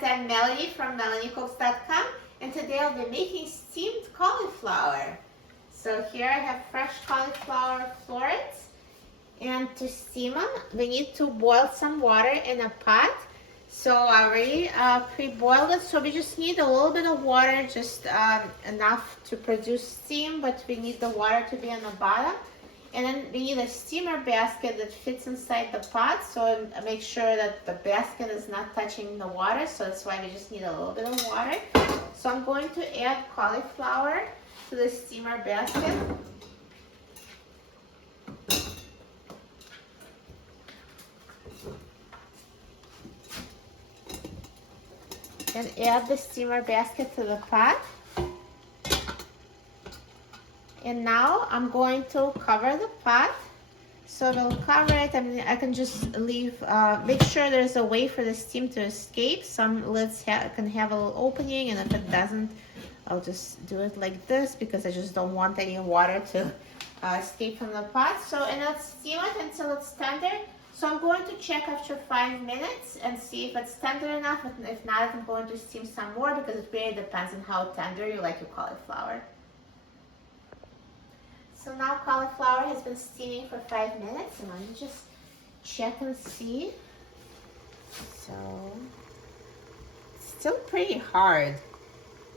friends, I'm Melanie from MelanieCooks.com, and today I'll be making steamed cauliflower. So here I have fresh cauliflower florets, and to steam them, we need to boil some water in a pot. So I already pre-boiled it, so we just need a little bit of water, just enough to produce steam, but we need the water to be on the bottom. And then we need a steamer basket that fits inside the pot, so make sure that the basket is not touching the water, so that's why we just need a little bit of water. So I'm going to add cauliflower to the steamer basket. And add the steamer basket to the pot. And now I'm going to cover the pot. So we'll cover it. I mean, I can just leave, make sure there's a way for the steam to escape. Some lids can have a little opening, and if it doesn't, I'll just do it like this because I just don't want any water to escape from the pot. So, and let's steam it until it's tender. So I'm going to check after 5 minutes and see if it's tender enough. If not, I'm going to steam some more because it really depends on how tender you like your cauliflower. So now cauliflower has been steaming for 5 minutes, and let me just check and see. So it's still pretty hard.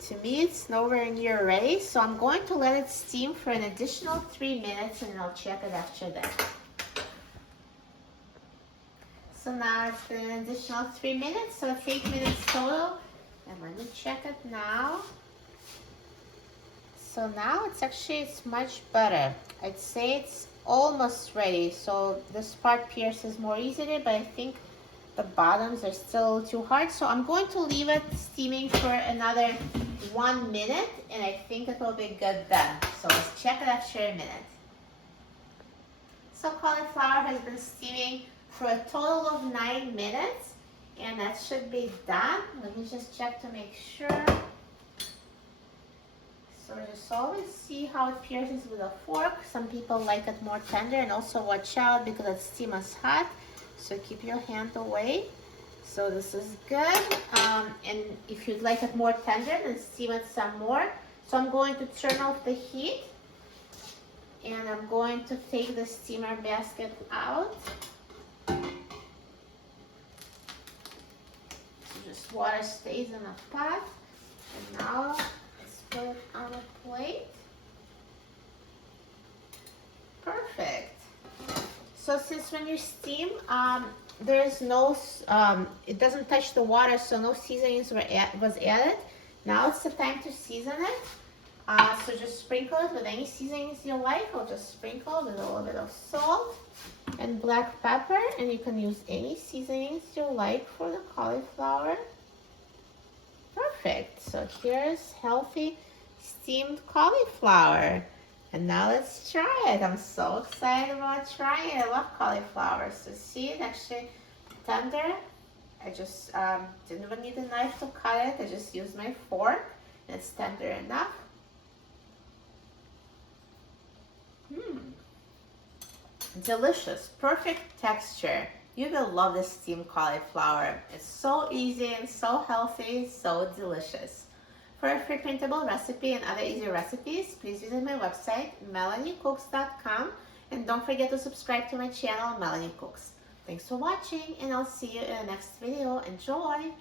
To me, it's nowhere near ready, so I'm going to let it steam for an additional 3 minutes, and I'll check it after that. So now it's been an additional 3 minutes, so it's 8 minutes total, and let me check it now. So now it's much better. I'd say it's almost ready. So this part pierces more easily, but I think the bottoms are still too hard. So I'm going to leave it steaming for another 1 minute, and I think it will be good then. So let's check it after a minute. So cauliflower has been steaming for a total of 9 minutes, and that should be done. Let me just check to make sure. So just always see how it pierces with a fork. Some people like it more tender, and also watch out because the steam is hot. So keep your hand away. So this is good. And if you'd like it more tender, then steam it some more. So I'm going to turn off the heat, and I'm going to take the steamer basket out. So just water stays in the pot. And now put it on a plate. Perfect. So since when you steam, there's no, it doesn't touch the water, so no seasonings was added. Now it's the time to season it. So just sprinkle it with any seasonings you like. I'll just sprinkle with a little bit of salt and black pepper, and you can use any seasonings you like for the cauliflower. Perfect. So here's healthy steamed cauliflower. And now let's try it. I'm so excited about trying it. I love cauliflower. So see, it's actually tender. I just didn't even need a knife to cut it. I just used my fork, and it's tender enough. Delicious, perfect texture. You will love this steamed cauliflower. It's so easy and so healthy, so delicious. For a free printable recipe and other easy recipes, please visit my website, MelanieCooks.com, and don't forget to subscribe to my channel, Melanie Cooks. Thanks for watching, and I'll see you in the next video. Enjoy!